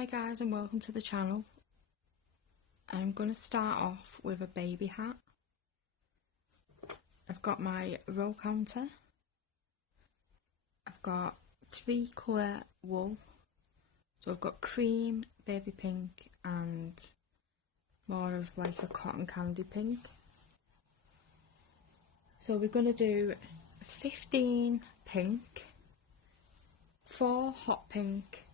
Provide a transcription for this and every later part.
Hi guys and welcome to the channel. I'm going to start off with a baby hat. I've got my roll counter. I've got 3 colour wool. So I've got cream, baby pink and more of like a cotton candy pink. So we're going to do 15 pink, 4 hot pink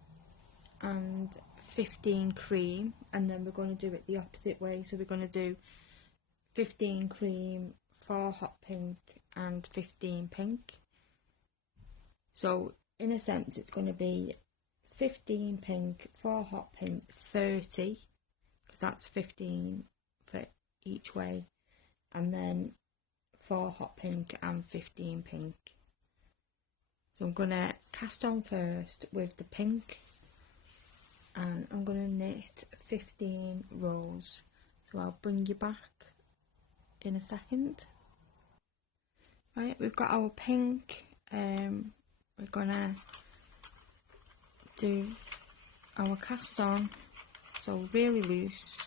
and 15 cream, and then we're going to do it the opposite way. So we're going to do 15 cream, 4 hot pink and 15 pink. So in a sense it's going to be 15 pink, 4 hot pink, 30, because that's 15 for each way, and then 4 hot pink and 15 pink. So I'm going to cast on first with the pink, and I'm going to knit 15 rows. So I'll bring you back in a second. Right, we've got our pink. We're going to do our cast on, so really loose.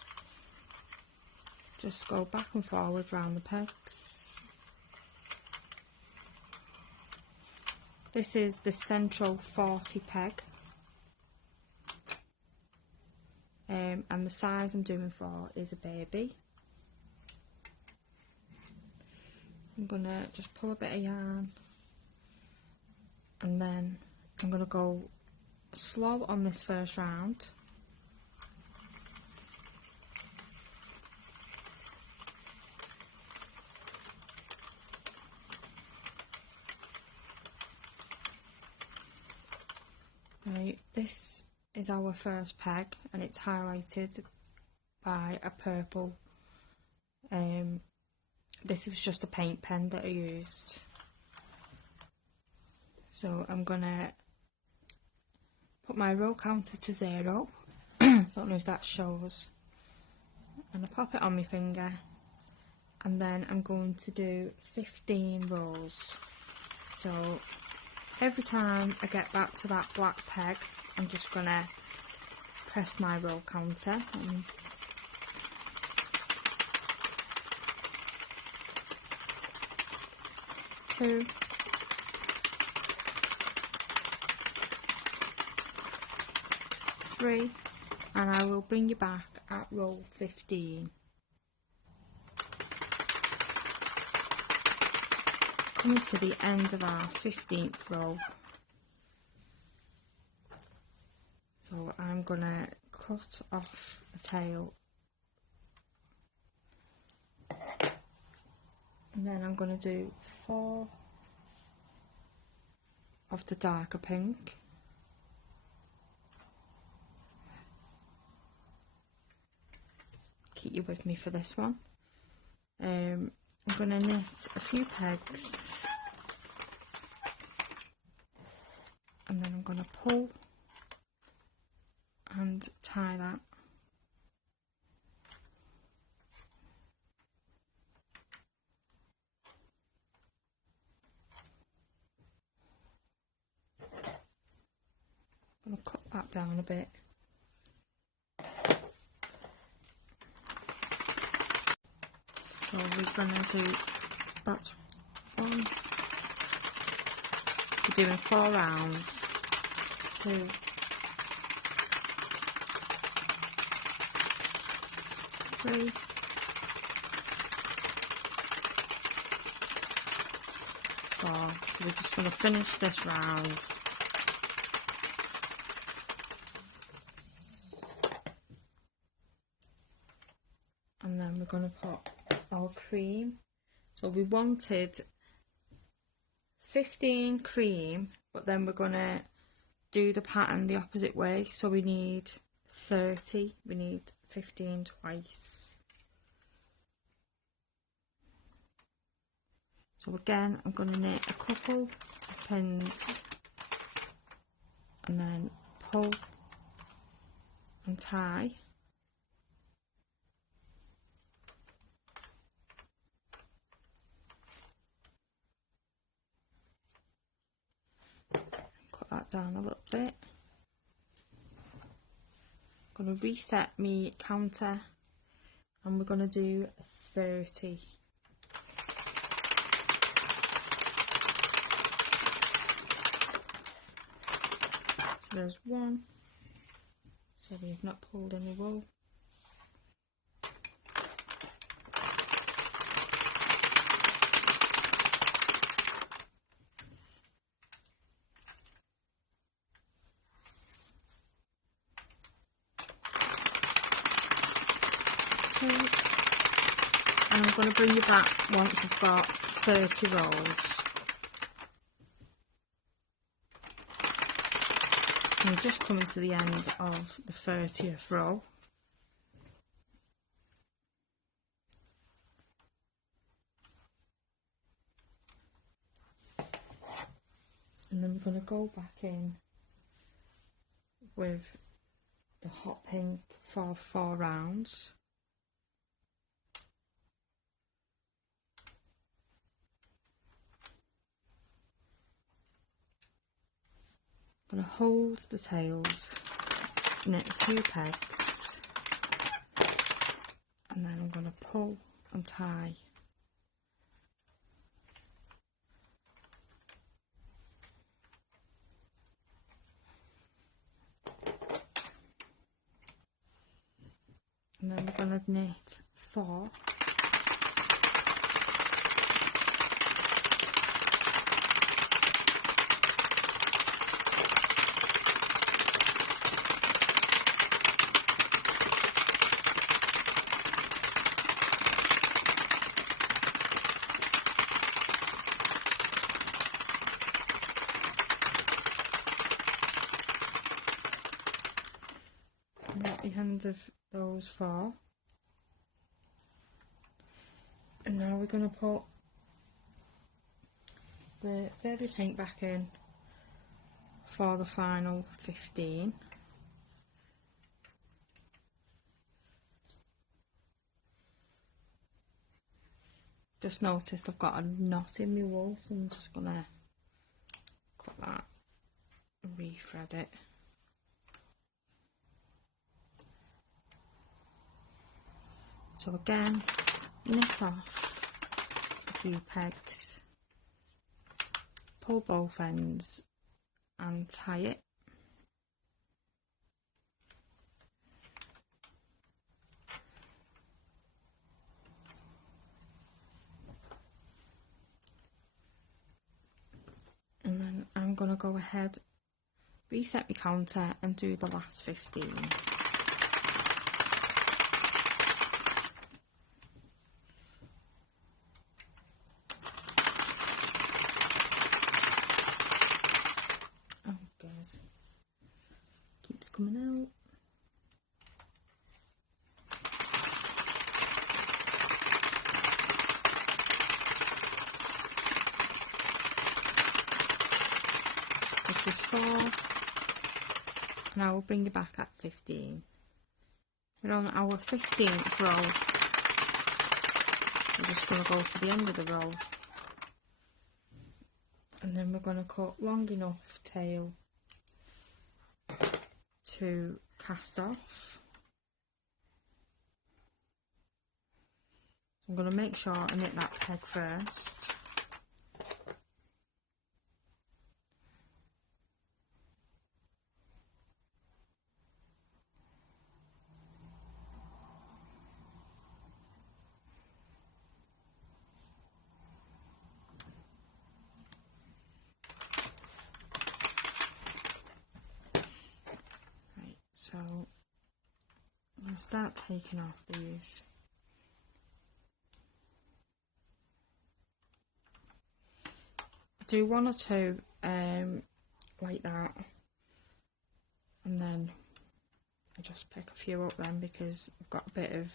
Just go back and forward round the pegs. This is the central 40 peg. And the size I'm doing for is a baby. I'm going to just pull a bit of yarn, and then I'm going to go slow on this first round. Right, this is our first peg and it's highlighted by a purple. This was just a paint pen that I used. So I'm gonna put my row counter to 0. Don't know if that shows. And I pop it on my finger, and then I'm going to do 15 rows. So every time I get back to that black peg, I'm just gonna press my roll counter and 2, 3, and I will bring you back at row 15. Coming to the end of our 15th row. So I'm gonna cut off the tail, and then I'm gonna do 4 of the darker pink. Keep you with me for this one. I'm gonna knit a few pegs, and then I'm gonna pull and tie that. I'm gonna cut that down a bit. So we're gonna do, that's 1. We're doing 4 rounds. 2, 3, 4. So we're just going to finish this round. And then we're going to put our cream. So we wanted 15 cream, but then we're going to do the pattern the opposite way. So we need 30. We need 15 twice. So again, I'm going to knit a couple of pins and then pull and tie. Cut that down a little bit. going to reset my counter and we're going to do 30. So there's one. So we've not pulled any wool. And I'm going to bring you back once I've got 30 rolls. I'm just coming to the end of the 30th row. And then we're going to go back in with the hot pink for 4 rounds. I'm going to hold the tails, knit a few pegs, and then I'm going to pull and tie. And then we're going to knit 4. And at the end of those 4. And now we're going to put the baby pink back in for the final 15. Just noticed I've got a knot in my wool, so I'm just going to cut that and re-thread it. So again, knit off a few pegs, pull both ends and tie it. And then I'm going to go ahead, reset my counter and do the last 15. Keeps coming out. This is 4, and I will bring you back at 15. We're on our 15th row. We're just going to go to the end of the row, and then we're going to cut long enough tail to cast off. I'm going to make sure I knit that peg first. So I'm going to start taking off these. Do 1 or 2 like that, and then I just pick a few up then, because I've got a bit of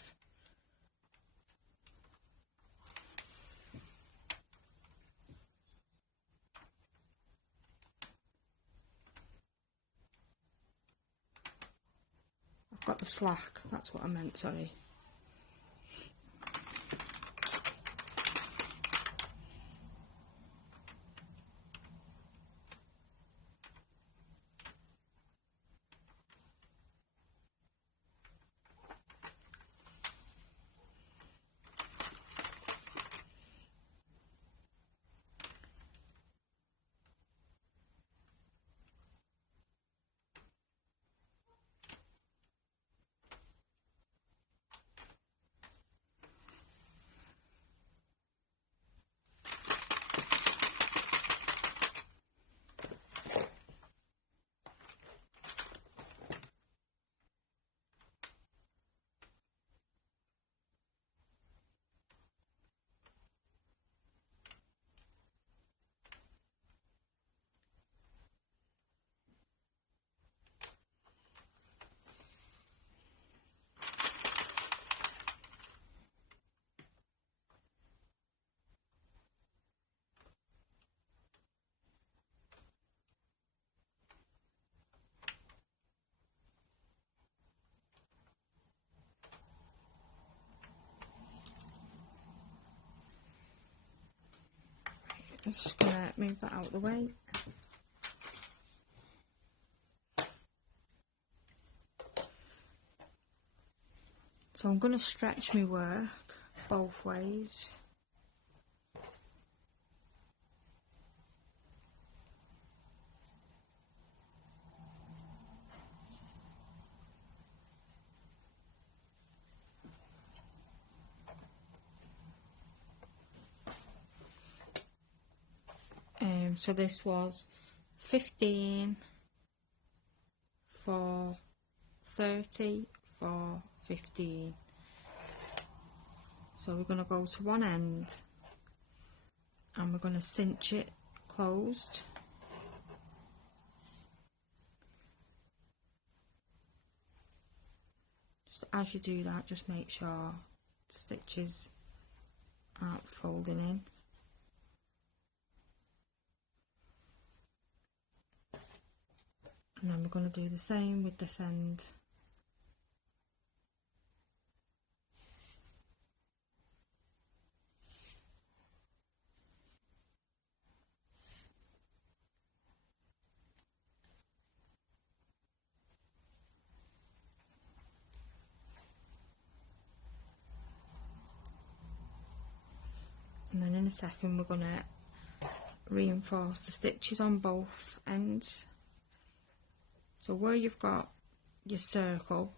got the slack, that's what I meant, sorry. just going to move that out of the way. So I'm going to stretch my work both ways. So this was 15 for 30 for 15. So we're going to go to one end and we're going to cinch it closed. Just as you do that, just make sure the stitches aren't folding in. And then we're going to do the same with this end. And then in a second we're going to reinforce the stitches on both ends. So where you've got your circle,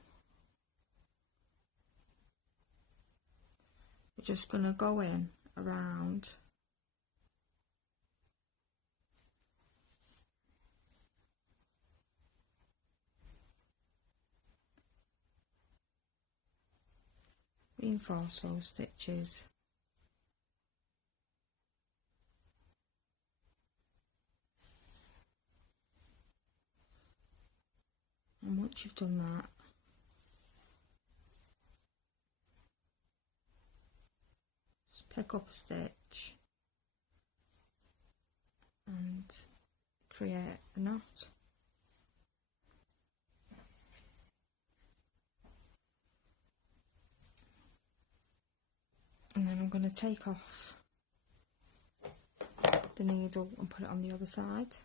we're just going to go in around reinforce those stitches. And once you've done that, just pick up a stitch and create a knot. And then I'm going to take off the needle and put it on the other side.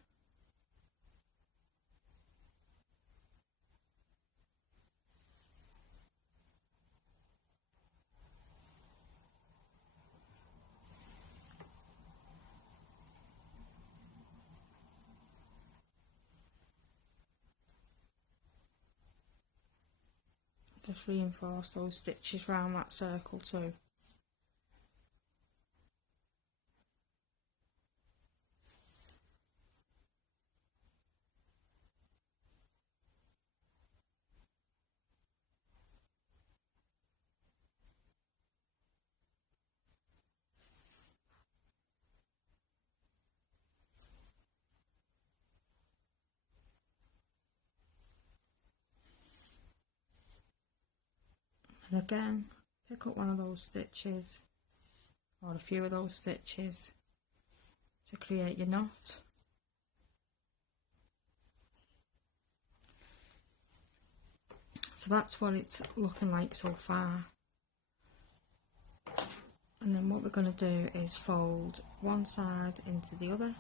Just reinforce those stitches around that circle too. And again, pick up one of those stitches, or a few of those stitches, to create your knot. So that's what it's looking like so far. And then what we're going to do is fold one side into the other.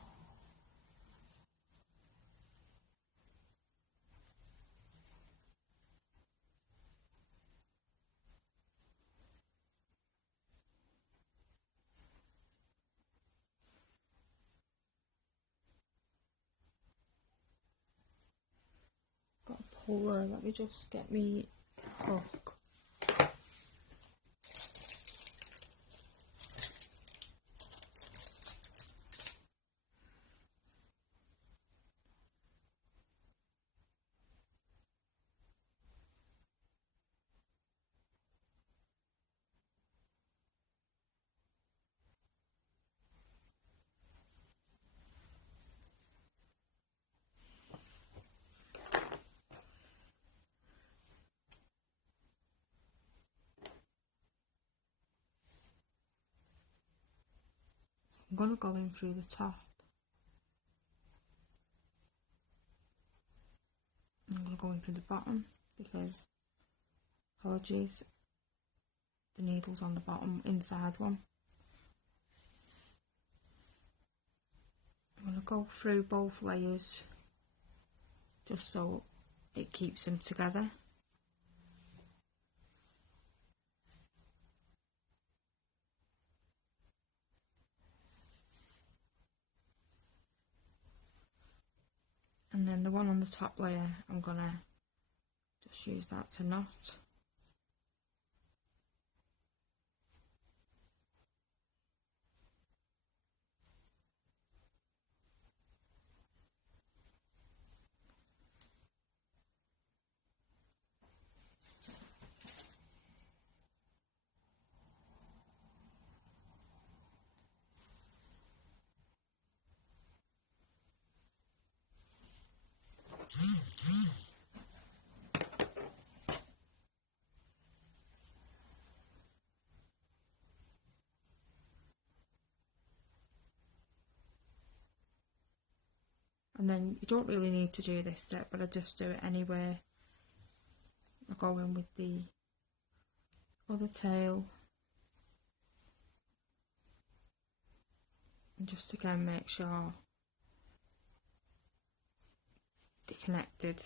Got a puller, let me just get me hook. I'm going to go in through the top. I'm going to go in through the bottom because, apologies, the needle's on the bottom inside one. I'm going to go through both layers just so it keeps them together. And then the one on the top layer, I'm going to just use that to knot. And then you don't really need to do this step, but I just do it anyway. I go in with the other tail and just again make sure they're connected.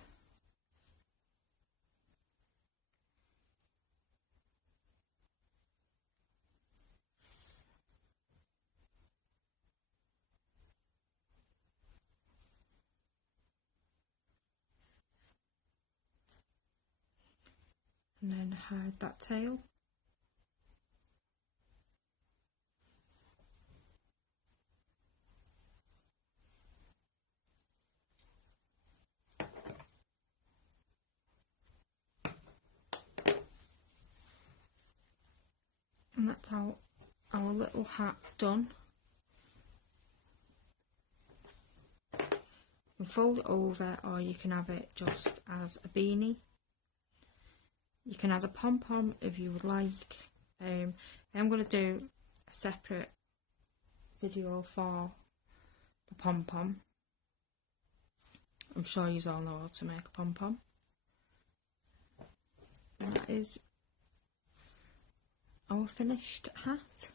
And then hide that tail. And that's our little hat done. You can fold it over, or you can have it just as a beanie. You can add a pom-pom if you would like. I'm going to do a separate video for the pom-pom. I'm sure you all know how to make a pom-pom. And that is our finished hat.